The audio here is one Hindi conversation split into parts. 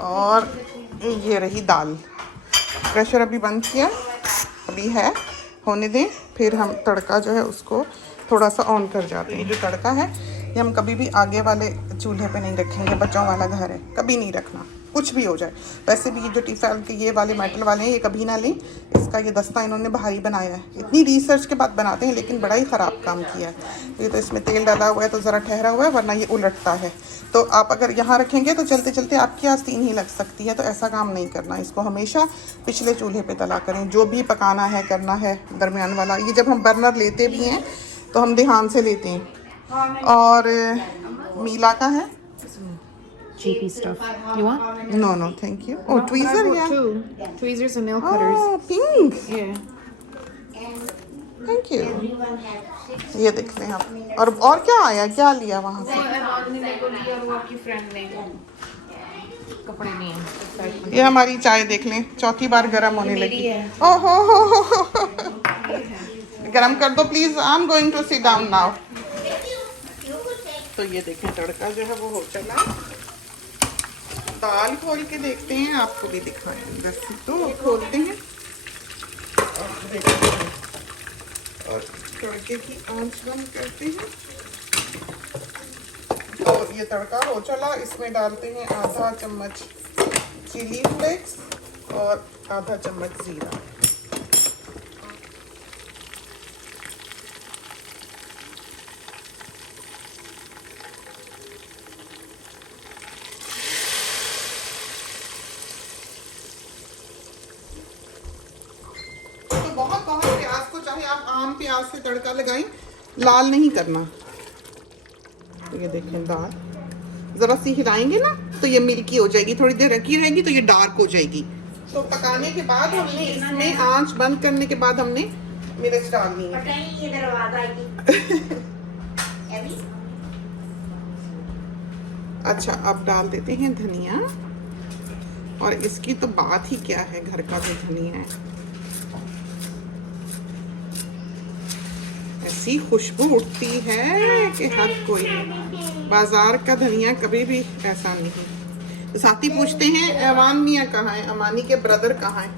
और ये रही दाल। प्रेशर अभी बंद किया, अभी है, होने दें, फिर हम तड़का जो है उसको थोड़ा सा ऑन कर जाते हैं। ये जो तड़का है ये हम कभी भी आगे वाले चूल्हे पे नहीं रखेंगे, बच्चों वाला घर है, कभी नहीं रखना, कुछ भी हो जाए। वैसे भी ये जो टिफ़ैल के ये वाले मेटल वाले हैं ये कभी ना लें, इसका ये दस्ता इन्होंने भारी बनाया है, इतनी रिसर्च के बाद बनाते हैं लेकिन बड़ा ही ख़राब काम किया है। ये तो इसमें तेल डाला हुआ है तो ज़रा ठहरा हुआ है, वरना ये उलटता है। तो आप अगर यहाँ रखेंगे तो चलते चलते आपकी आस्तीन ही लग सकती है, तो ऐसा काम नहीं करना। इसको हमेशा पिछले चूल्हे पे तला करें, जो भी पकाना है करना है दरमियान वाला। ये जब हम बर्नर लेते भी हैं तो हम ध्यान से लेते हैं। और मीला का है cheapy stuff. You want? No no thank you. Oh tweezer या Two tweezers and nail cutters. Pink, Yeah. Thank you. ये देख लें आप। और क्या आया, क्या लिया वहाँ से? आपकी फ्रेंड ने कपड़े लिए हैं। ये हमारी चाय देख लें, चौथी बार गर्म होने लगी। ओहो हो। गरम कर दो please, I am going to sit down now. तो ये देखें तड़का जो है वो हो चला। दाल खोल के देखते हैं, आपको भी दिखाएं। वैसे तो खोलते हैं और देखते हैं और तड़के की आंच बंद करते हैं। और ये तड़का हो चला, इसमें डालते हैं आधा चम्मच चिली फ्लेक्स और आधा चम्मच जीरा। तो बहुत प्याज को, चाहे आप आम प्याज से तड़का लगाएं, लाल नहीं करना। तो ये देखें दाल ज़रा सी हिलाएंगे ना तो ये मिल्की हो जाएगी, थोड़ी देर रखी रहेगी तो ये डार्क हो जाएगी। तो पकाने के बाद हमने इसमें आंच बंद करने के बाद हमने मिर्च डालनी है। अच्छा अब डाल देते हैं धनिया, और इसकी तो बात ही क्या है, घर का जो धनिया है, ऐसी खुशबू उठती है कि हद कोई नहीं। बाजार का धनिया कभी भी ऐसा नहीं। तो साथी पूछते हैं ऐवान मियाँ कहाँ है, अमानी के ब्रदर कहाँ है,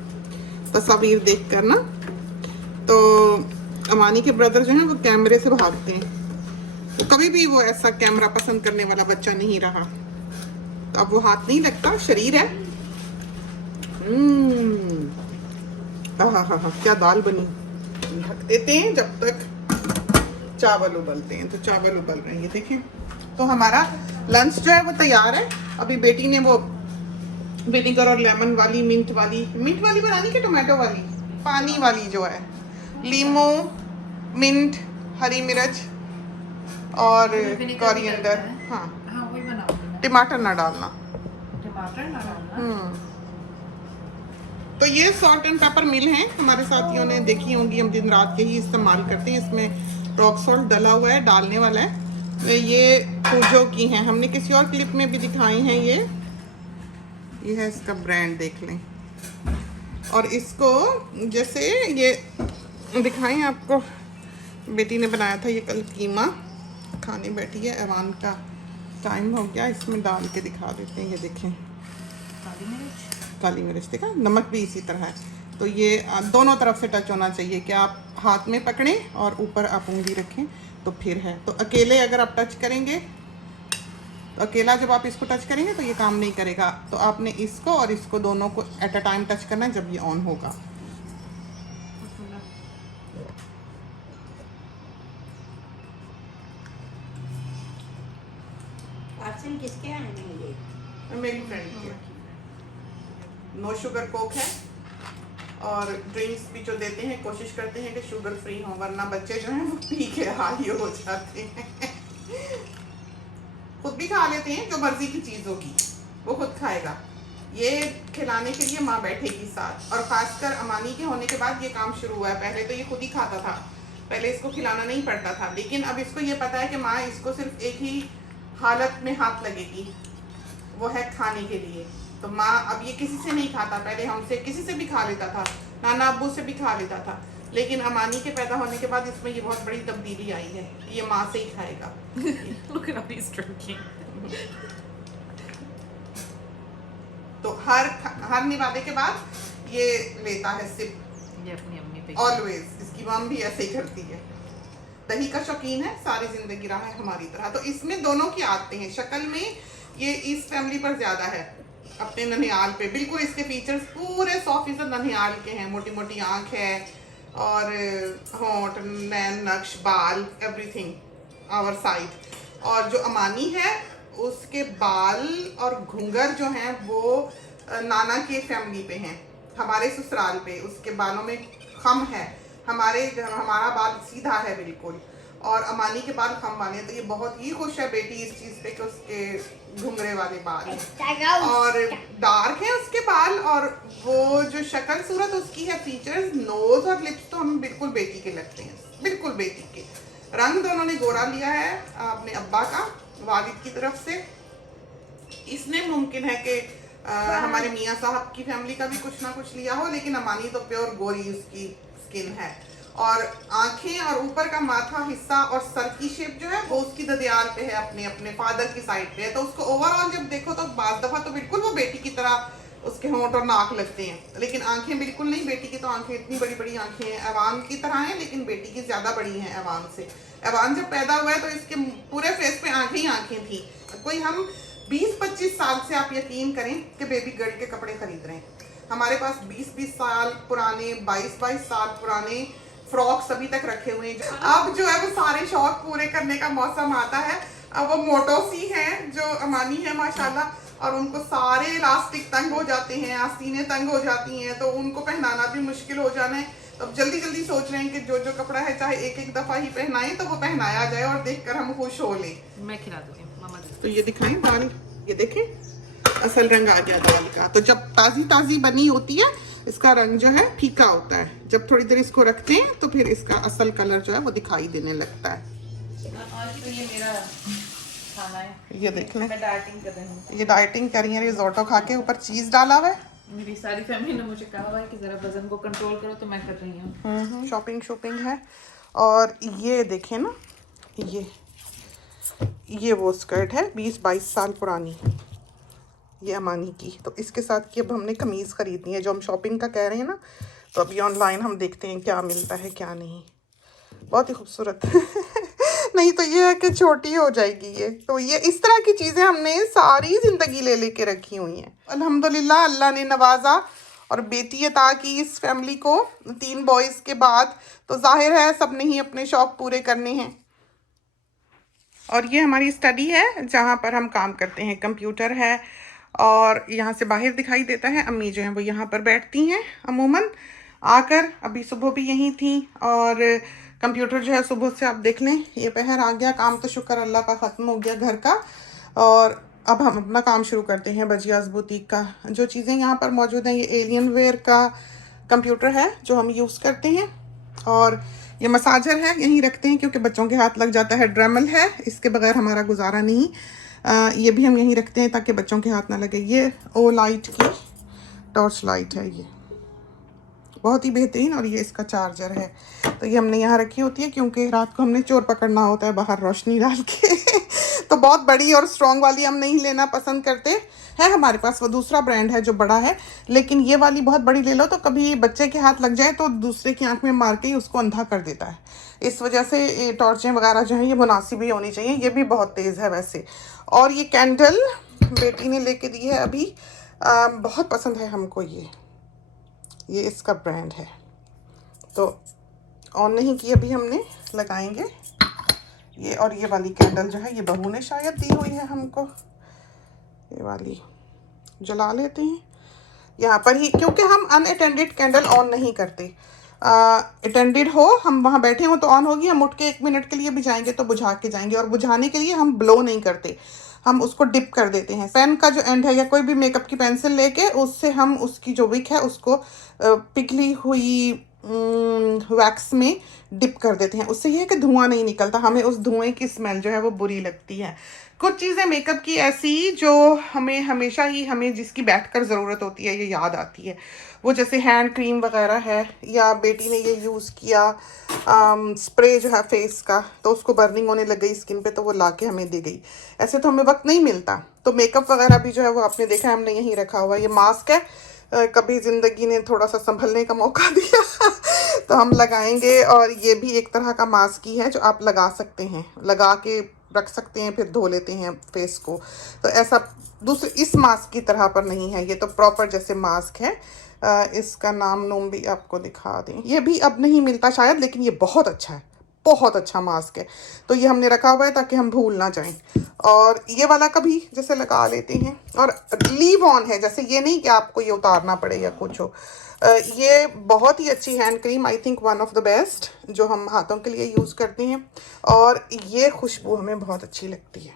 तस्वीर देख कर ना। तो अमानी के ब्रदर जो हैं वो कैमरे से भागते हैं, तो कभी भी वो ऐसा कैमरा पसंद करने वाला बच्चा नहीं रहा। तो अब वो हाथ नहीं लगता, शरीर है। हाँ, क्या दाल बनी। ढक देते हैं जब तक चावल उबलते हैं। तो चावल उबल रहे हैं, ये देखें। तो हमारा लंच जो है वो तैयार है। अभी बेटी ने वो विनेगर और लेमन वाली, मिंट वाली बनानी कि टोमेटो वाली, पानी वाली जो है, लीमू, मिंट, हरी मिर्च और कोरिएंडर। हाँ वही बनाओ। टमाटर ना डालना। तो ये सॉल्ट एंड पेपर मिल हैं, हमारे साथियों ने देखी होंगी, हम दिन रात यही इस्तेमाल करते हैं। इसमें रॉक सॉल्ट डला हुआ है, डालने वाला है। ये पूजो की हैं, हमने किसी और क्लिप में भी दिखाई हैं। ये है इसका ब्रांड, देख लें। और इसको जैसे ये दिखाएं आपको, बेटी ने बनाया था ये कल कीमा, खाने बैठी है। ऐवान का टाइम हो गया, इसमें डाल के दिखा देते हैं। ये देखें काली मिर्च, देखा, नमक भी इसी तरह है। तो ये दोनों तरफ से टच होना चाहिए, कि आप हाथ में पकड़ें और ऊपर आप उंगली रखें, तो फिर है। तो अकेले अगर आप टच करेंगे, तो अकेला जब आप इसको टच करेंगे तो ये काम नहीं करेगा। तो आपने इसको और इसको दोनों को एट अ टाइम टच करना है जब ये ऑन होगा। किसके आए हैं? मेरी फ्रेंड के। नो शुगर कोक है, और ड्रिंक्स भी जो देते हैं कोशिश करते हैं कि शुगर फ्री हो, वरना बच्चे जो हैं वो पी के हाई हो जाते हैं। खुद भी खा लेते हैं, जो मर्जी की चीज़ होगी वो खुद खाएगा। ये खिलाने के लिए माँ बैठेगी साथ, और खासकर अमानी के होने के बाद ये काम शुरू हुआ है। पहले तो ये खुद ही खाता था, पहले इसको खिलाना नहीं पड़ता था, लेकिन अब इसको ये पता है कि माँ इसको सिर्फ एक ही हालत में हाथ लगेगी, वो है खाने के लिए। तो माँ अब ये किसी से नहीं खाता, पहले हमसे किसी से भी खा लेता था, नाना अब्बू से भी खा लेता था, लेकिन अमानी के पैदा होने के बाद इसमें ये बहुत बड़ी तब्दीली आई है, ये माँ से ही खाएगा। Look at how he's drinking. तो हर निभाने के बाद ये लेता है सिप, ये अपनी अम्मी पे ऑलवेज। इसकी मम भी ऐसे ही करती है। दही का शौकीन है, सारी जिंदगी रहा है हमारी तरह। तो इसमें दोनों की आते हैं। शक्ल में ये इस फैमिली पर ज्यादा है, अपने ननिहाल पे। बिल्कुल इसके फीचर्स पूरे 100% ननिहाल के हैं। मोटी मोटी आंख है और होंठ, नैन नक्श, बाल, एवरीथिंग आवर साइड। और जो अमानी है उसके बाल और घुंघर जो हैं वो नाना के फैमिली पे हैं, हमारे ससुराल पे। उसके बालों में खम है, हमारा बाल सीधा है बिल्कुल, और अमानी के बाल खम वाले हैं। तो ये बहुत ही खुश है बेटी इस चीज पे कि उसके घुंघरे वाले बाल हैं और डार्क है उसके बाल। और वो जो शक्ल सूरत उसकी है, फीचर्स, नोज और लिप्स तो हमें बिल्कुल बेटी के लगते हैं, बिल्कुल बेटी के। रंग दोनों ने गोरा लिया है अपने अब्बा का, वालिद की तरफ से। इसने मुमकिन है कि हमारे मियाँ साहब की फैमिली का भी कुछ ना कुछ लिया हो, लेकिन अमानी तो प्योर गोरी उसकी स्किन है। और आंखें और ऊपर का माथा हिस्सा और सर की शेप जो है वो उसकी ददियाल पे है, अपने अपने फादर की साइड पे है। तो उसको ओवरऑल जब देखो तो बाज़ दफा तो बिल्कुल वो बेटी की तरह उसके होंठ और नाक लगते हैं, लेकिन आंखें बिल्कुल नहीं। बेटी की तो आंखें इतनी बड़ी बड़ी आंखें हैं, अवान की तरह हैं, लेकिन बेटी की ज्यादा बड़ी हैं अवान से। अवान जब पैदा हुआ है तो इसके पूरे फेस पे आंखें ही आंखें थी। कोई हम 20-25 साल से आप यकीन करें कि बेबी गर्ल के कपड़े खरीद रहे हैं। हमारे पास 20-20 साल पुराने, 22-22 साल पुराने फ्रॉक्स अभी तक रखे हुए हैं। अब जो है वो सारे शौक पूरे करने का मौसम आता है। अब वो मोटोसी हैं जो अमानी है माशाल्लाह, और उनको सारे इलास्टिक तंग हो जाते हैं, आस्तीनें तंग हो जाती हैं, तो उनको पहनाना भी मुश्किल हो जाना है। तो अब जल्दी जल्दी सोच रहे हैं कि जो जो कपड़ा है चाहे एक एक दफा ही पहनाएं तो वो पहनाया जाए और देखकर हम खुश हो लें। मैं खिला दूंगी मामा जी। तो ये दिखाएं दाल, ये देखें असल रंग आ गया दाल का। तो जब ताजी ताजी बनी होती है इसका रंग जो है फीका होता है। जब थोड़ी देर इसको रखते हैं तो फिर इसका असल कलर जो है वो दिखाई देने लगता है। आज तो ये मेरा खाना है। ये देख लें, मैं डाइटिंग कर रही हूँ। ये डाइटिंग कर रही है रिजोटो खा के, ऊपर चीज डाला हुआ है। मेरी सारी फैमिली ने मुझे कहा हुआ है कि जरा वजन को कंट्रोल करो, तो मैं कर रही हूँ। शॉपिंग है। और ये देखें ना, ये वो स्कर्ट है 20-22 साल पुरानी, ये अमानी की। तो इसके साथ की अब हमने कमीज़ ख़रीदनी है, जो हम शॉपिंग का कह रहे हैं ना। तो अभी ऑनलाइन हम देखते हैं क्या मिलता है क्या नहीं। बहुत ही खूबसूरत नहीं तो ये है कि छोटी हो जाएगी ये। तो ये इस तरह की चीज़ें हमने सारी ज़िंदगी ले लेके रखी हुई हैं। अल्हम्दुलिल्लाह अल्लाह ने नवाजा और बेटी अता की इस फैमिली को 3 बॉयज़ के बाद। तो जाहिर है सब ने ही अपने शौक़ पूरे करने हैं। और ये हमारी स्टडी है जहाँ पर हम काम करते हैं, कंप्यूटर है और यहाँ से बाहर दिखाई देता है। अम्मी जो हैं वो यहाँ पर बैठती हैं अमूमन आकर। अभी सुबह भी यहीं थी और कंप्यूटर जो है सुबह से आप देख लें ये पहर आ गया। काम तो शुक्र अल्लाह का ख़त्म हो गया घर का, और अब हम अपना काम शुरू करते हैं बजियाज़ बुटीक का। जो चीज़ें यहाँ पर मौजूद हैं, ये एलियन वेयर का कंप्यूटर है जो हम यूज़ करते हैं, और ये मसाजर है यहीं रखते हैं क्योंकि बच्चों के हाथ लग जाता है। ड्रेमल है, इसके बगैर हमारा गुजारा नहीं। ये भी हम यहीं रखते हैं ताकि बच्चों के हाथ ना लगे। ये ओ लाइट की टॉर्च लाइट है, ये बहुत ही बेहतरीन, और ये इसका चार्जर है। तो ये हमने यहाँ रखी होती है क्योंकि रात को हमने चोर पकड़ना होता है बाहर रोशनी डाल के तो बहुत बड़ी और स्ट्रॉन्ग वाली हम नहीं लेना पसंद करते है। हमारे पास वो दूसरा ब्रांड है जो बड़ा है, लेकिन ये वाली बहुत बड़ी ले लो तो कभी बच्चे के हाथ लग जाए तो दूसरे की आंख में मार के ही उसको अंधा कर देता है। इस वजह से ये टॉर्चें वगैरह जो हैं ये मुनासिब ही होनी चाहिए। ये भी बहुत तेज़ है वैसे। और ये कैंडल बेटी ने लेके दी है अभी, बहुत पसंद है हमको। ये इसका ब्रांड है। तो ऑन नहीं की अभी हमने, लगाएंगे ये। और ये वाली कैंडल जो है ये बहू ने शायद दी हुई है हमको, ये वाली जला लेते हैं यहाँ पर ही, क्योंकि हम अनअटेंडेड कैंडल ऑन नहीं करते। अटेंडेड हो, हम वहाँ बैठे हो तो ऑन होगी, हम उठ के 1 मिनट के लिए भी जाएंगे तो बुझा के जाएंगे। और बुझाने के लिए हम ब्लो नहीं करते, हम उसको डिप कर देते हैं। पेन का जो एंड है या कोई भी मेकअप की पेंसिल लेके उससे हम उसकी जो विक है उसको पिघली हुई वैक्स में डिप कर देते हैं। उससे ये है कि धुआं नहीं निकलता, हमें उस धुएं की स्मेल जो है वो बुरी लगती है। कुछ चीज़ें मेकअप की ऐसी जो हमें हमेशा ही हमें जिसकी बैठकर ज़रूरत होती है ये याद आती है, वो जैसे हैंड क्रीम वगैरह है, या बेटी ने ये यूज़ किया स्प्रे जो है फेस का, तो उसको बर्निंग होने लग गई स्किन पे, तो वो ला के हमें दे गई। ऐसे तो हमें वक्त नहीं मिलता, तो मेकअप वगैरह भी जो है वो आपने देखा है हमने यहीं रखा हुआ। ये मास्क है, कभी ज़िंदगी ने थोड़ा सा संभलने का मौका दिया तो हम लगाएंगे। और ये भी एक तरह का मास्क ही है जो आप लगा सकते हैं, लगा के रख सकते हैं, फिर धो लेते हैं फेस को। तो ऐसा दूसरे इस मास्क की तरह पर नहीं है, ये तो प्रॉपर जैसे मास्क है। इसका नाम नूम भी आपको दिखा दें, ये भी अब नहीं मिलता शायद, लेकिन ये बहुत अच्छा है, बहुत अच्छा मास्क है। तो ये हमने रखा हुआ है ताकि हम भूल ना जाएं। और ये वाला कभी जैसे लगा लेते हैं, और लीव ऑन है, जैसे ये नहीं कि आपको ये उतारना पड़े या कुछ हो। ये बहुत ही अच्छी hand cream, I think one of the best जो हम हाथों के लिए यूज़ करते हैं। और ये खुशबू हमें बहुत अच्छी लगती है,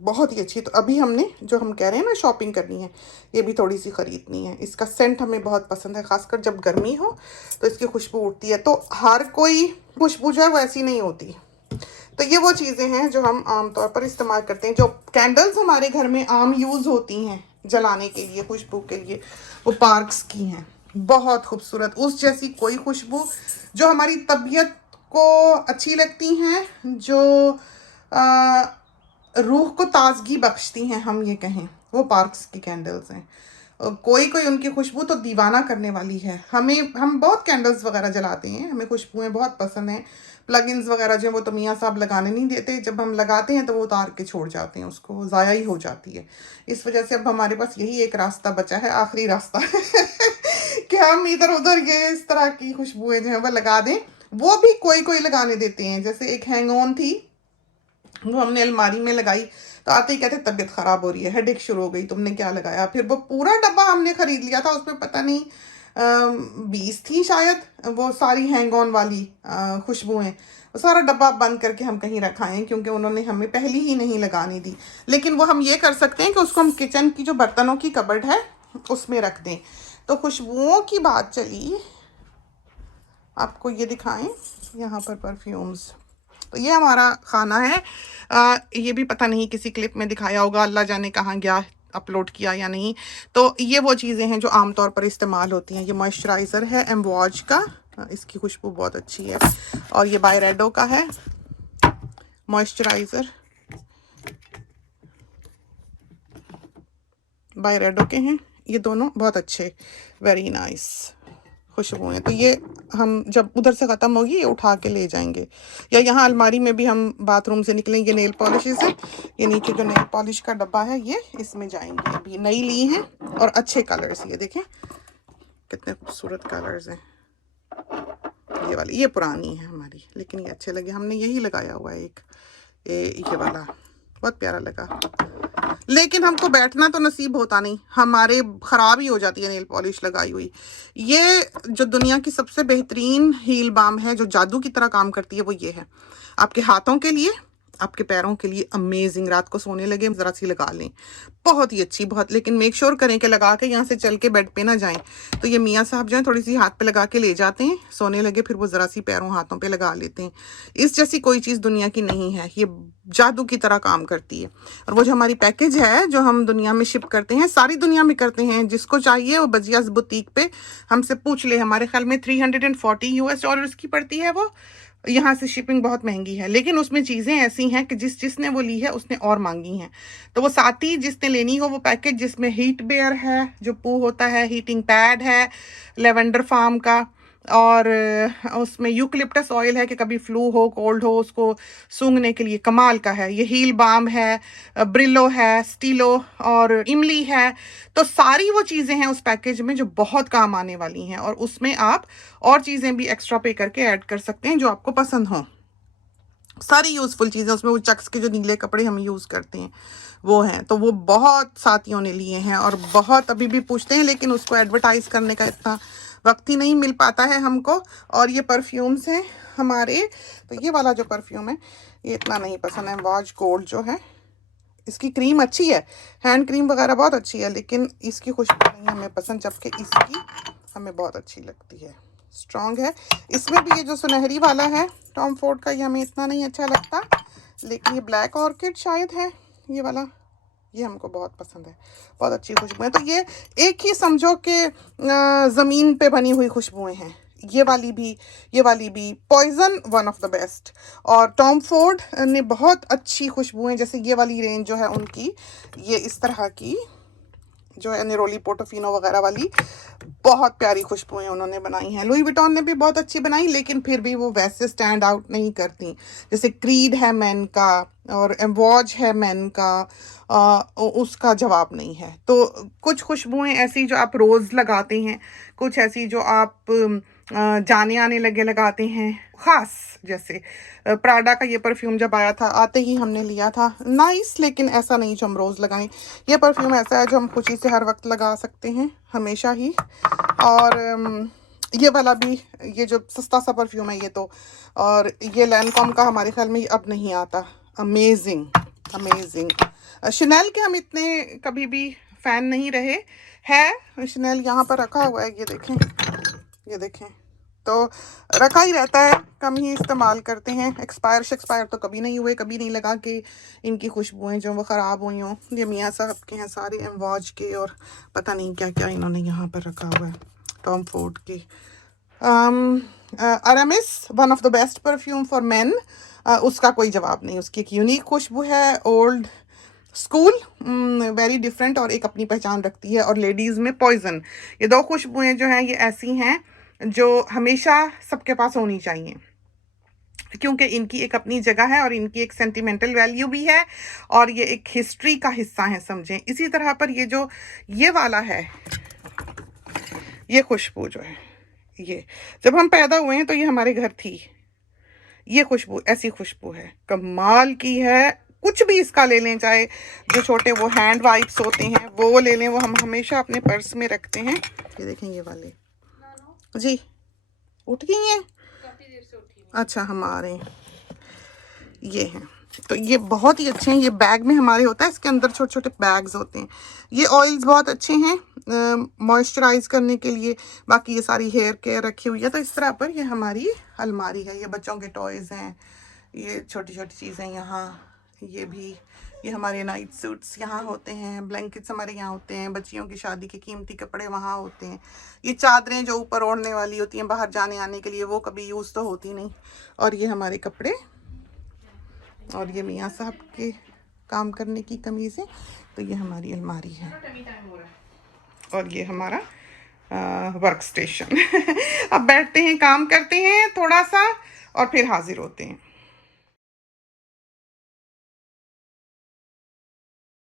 बहुत ही अच्छी। तो अभी हमने जो हम कह रहे हैं ना शॉपिंग करनी है, ये भी थोड़ी सी ख़रीदनी है। इसका सेंट हमें बहुत पसंद है, ख़ासकर जब गर्मी हो तो इसकी खुशबू उठती है। तो हर कोई खुशबू जो है वो ऐसी नहीं होती। तो ये वो चीज़ें हैं जो हम आमतौर पर इस्तेमाल करते हैं। जो कैंडल्स हमारे घर में आम यूज़ होती हैं जलाने के लिए, खुशबू के लिए, वो पार्क्स की हैं, बहुत खूबसूरत। उस जैसी कोई खुशबू जो हमारी तबीयत को अच्छी लगती हैं, जो रूह को ताजगी बख्शती हैं, हम ये कहें, वो पार्क्स की कैंडल्स हैं। कोई कोई उनकी खुशबू तो दीवाना करने वाली है हमें। हम बहुत कैंडल्स वगैरह जलाते हैं, हमें खुशबुएं बहुत पसंद हैं। प्लगइन्स वगैरह जो वो तो मियाँ साहब लगाने नहीं देते, जब हम लगाते हैं तो वो उतार के छोड़ जाते हैं, उसको ज़ाया ही हो जाती है। इस वजह से अब हमारे पास यही एक रास्ता बचा है, आखिरी रास्ता कि हम इधर उधर ये इस तरह की खुशबुएं जो है वो लगा दें। वो भी कोई कोई लगाने देते हैं, जैसे एक हैंग ऑन थी, वो हमने अलमारी में लगाई तो आते ही कहते तबीयत ख़राब हो रही है, हेडेक शुरू हो गई, तुमने क्या लगाया। फिर वो पूरा डब्बा हमने ख़रीद लिया था, उसमें पता नहीं 20 थी शायद, वो सारी हैंग ऑन वाली खुशबुएं। वो सारा डब्बा बंद करके हम कहीं रखाएं, क्योंकि उन्होंने हमें पहली ही नहीं लगाने दी। लेकिन वो हम ये कर सकते हैं कि उसको हम किचन की जो बर्तनों की कबर्ड है उसमें रख दें। तो खुशबुओं की बात चली, आपको ये दिखाएं यहाँ पर परफ्यूम्स। तो ये हमारा खाना है। ये भी पता नहीं किसी क्लिप में दिखाया होगा, अल्लाह जाने कहाँ गया, अपलोड किया या नहीं। तो ये वो चीज़ें हैं जो आमतौर पर इस्तेमाल होती हैं। ये मॉइस्चराइज़र है एमवॉज का, इसकी खुशबू बहुत अच्छी है। और ये बायरेडो का है मॉइस्चराइज़र, बायरेडो के हैं ये दोनों, बहुत अच्छे, वेरी नाइस खुशबू हैं। तो ये हम जब उधर से ख़त्म होगी ये उठा के ले जाएंगे, या यहाँ अलमारी में भी हम बाथरूम से निकलें। ये नेल पॉलिशेस है, ये नीचे जो नेल पॉलिश का डब्बा है ये इसमें जाएंगे। अभी नई ली हैं और अच्छे कलर्स, ये देखें कितने खूबसूरत कलर्स हैं। ये वाली, ये पुरानी है हमारी, लेकिन ये अच्छे लगे, हमने यही लगाया हुआ है एक, ये वाला बहुत प्यारा लगा। लेकिन हमको बैठना तो नसीब होता नहीं, हमारे ख़राब ही हो जाती है नेल पॉलिश लगाई हुई। ये जो दुनिया की सबसे बेहतरीन हील बाम है, जो जादू की तरह काम करती है, वो ये है। आपके हाथों के लिए, आपके पैरों के लिए अमेजिंग। रात को सोने लगे ज़रा सी लगा लें, बहुत ही अच्छी, बहुत। लेकिन मेक श्योर करें कि लगा के यहाँ से चल के बेड पे ना जाएं। तो ये मियाँ साहब जो हैं थोड़ी सी हाथ पे लगा के ले जाते हैं, सोने लगे फिर वो ज़रा सी पैरों हाथों पे लगा लेते हैं। इस जैसी कोई चीज़ दुनिया की नहीं है, ये जादू की तरह काम करती है। और वो जो हमारी पैकेज है जो हम दुनिया में शिप करते हैं, सारी दुनिया में करते हैं, जिसको चाहिए वो बजियास बुटीक पे हमसे पूछ ले। हमारे ख्याल में $340 की पड़ती है वो। यहाँ से शिपिंग बहुत महंगी है, लेकिन उसमें चीज़ें ऐसी हैं कि जिसने वो ली है उसने और मांगी हैं। तो वो साथ ही जिसने लेनी हो वो पैकेज, जिसमें हीट बेयर है, जो पू होता है, हीटिंग पैड है लेवेंडर फार्म का, और उसमें यूकलिप्टस ऑयल है कि कभी फ्लू हो, कोल्ड हो, उसको सूंघने के लिए कमाल का है। ये हील बाम है, ब्रिलो है, स्टीलो और इमली है। तो सारी वो चीज़ें हैं उस पैकेज में जो बहुत काम आने वाली हैं, और उसमें आप और चीज़ें भी एक्स्ट्रा पे करके ऐड कर सकते हैं जो आपको पसंद हो। सारी यूज़फुल चीज़ें उसमें, वो चक्स के जो नीले कपड़े हम यूज़ करते हैं वो हैं। तो वो बहुत साथियों ने लिए हैं और बहुत अभी भी पूछते हैं, लेकिन उसको एडवर्टाइज़ करने का इतना वक्त ही नहीं मिल पाता है हमको। और ये परफ्यूम्स हैं हमारे, तो ये वाला जो परफ्यूम है ये इतना नहीं पसंद है, वॉज गोल्ड जो है। इसकी क्रीम अच्छी है, हैंड क्रीम वगैरह बहुत अच्छी है, लेकिन इसकी खुशबू नहीं हमें पसंद, जबकि इसकी हमें बहुत अच्छी लगती है। स्ट्रॉन्ग है। इसमें भी ये जो सुनहरी वाला है टॉम फोर्ड का, ये हमें इतना नहीं अच्छा लगता, लेकिन ये ब्लैक ऑर्किड शायद है ये वाला, ये हमको बहुत पसंद है, बहुत अच्छी खुशबू है। तो ये एक ही समझो कि ज़मीन पे बनी हुई खुशबुएं हैं, ये वाली भी। Poison one of the best, और टॉम फोर्ड ने बहुत अच्छी खुशबुएं, जैसे ये वाली रेंज जो है उनकी, ये इस तरह की जो है निरोली पोर्टोफिनो वगैरह वाली, बहुत प्यारी खुशबुएं उन्होंने बनाई हैं। लुई विटॉन ने भी बहुत अच्छी बनाई, लेकिन फिर भी वो वैसे स्टैंड आउट नहीं करती। जैसे क्रीड है मैन का और एम्वॉज है मैन का, उसका जवाब नहीं है। तो कुछ खुशबुएं ऐसी जो आप रोज़ लगाते हैं, कुछ ऐसी जो आप जाने आने लगे लगाते हैं ख़ास, जैसे प्राडा का ये परफ्यूम जब आया था, आते ही हमने लिया था, नाइस, लेकिन ऐसा नहीं जो हम रोज़ लगाएं। ये परफ्यूम ऐसा है जो हम खुशी से हर वक्त लगा सकते हैं, हमेशा ही। और ये वाला भी, ये जो सस्ता सा परफ्यूम है ये तो, और ये लैनकॉम का हमारे ख्याल में अब नहीं आता। Amazing amazing. शनेल के हम इतने कभी भी फ़ैन नहीं रहे है। शनेल यहाँ पर रखा हुआ है, ये देखें, तो रखा ही रहता है, कम ही इस्तेमाल करते हैं। एक्सपायर तो कभी नहीं हुए, कभी नहीं लगा कि इनकी खुशबुएं जो वो ख़राब हुई हों। ये मियाँ साहब के हैं सारे, एम्वॉज के, और पता नहीं क्या क्या इन्होंने यहाँ पर रखा हुआ है टॉम फोर्ड के। Aramis one of the best perfume for men, उसका कोई जवाब नहीं। उसकी एक यूनिक खुशबू है, ओल्ड स्कूल, वेरी डिफरेंट, और एक अपनी पहचान रखती है। और लेडीज़ में पॉइजन, ये दो खुशबुएं जो हैं ये ऐसी हैं जो हमेशा सबके पास होनी चाहिए, क्योंकि इनकी एक अपनी जगह है और इनकी एक सेंटिमेंटल वैल्यू भी है, और ये एक हिस्ट्री का हिस्सा है, समझें। इसी तरह पर ये जो ये वाला है, ये खुशबू जो है, ये जब हम पैदा हुए हैं तो ये हमारे घर थी। ये खुशबू ऐसी खुशबू है, कमाल की है। कुछ भी इसका ले लें, चाहे जो छोटे वो हैंड वाइप्स होते हैं वो ले लें, वो हम हमेशा अपने पर्स में रखते हैं। ये देखें, ये वाले जी उठ गई हैं, काफी देर से उठी हूँ। अच्छा हम आ रहे हैं। ये हैं, तो ये बहुत ही अच्छे हैं। ये बैग में हमारे होता है, इसके अंदर छोटे छोटे बैग्स होते हैं। ये ऑयल्स बहुत अच्छे हैं मॉइस्चराइज करने के लिए। बाकी ये सारी हेयर केयर रखी हुई है। तो इस तरह पर ये हमारी अलमारी है। ये बच्चों के टॉयज़ हैं, ये छोटी छोटी चीज़ें यहाँ, ये भी, ये हमारे नाइट सूट्स यहाँ होते हैं, ब्लैंकेट्स हमारे यहाँ होते हैं, बच्चियों की शादी के कीमती कपड़े वहाँ होते हैं। ये चादरें जो ऊपर ओढ़ने वाली होती हैं बाहर जाने आने के लिए, वो कभी यूज़ तो होती नहीं। और ये हमारे कपड़े, और ये मियाँ साहब के काम करने की कमीज़ें। तो ये हमारी अलमारी है, और ये हमारा वर्क स्टेशन। अब बैठते हैं, काम करते हैं थोड़ा सा, और फिर हाजिर होते हैं।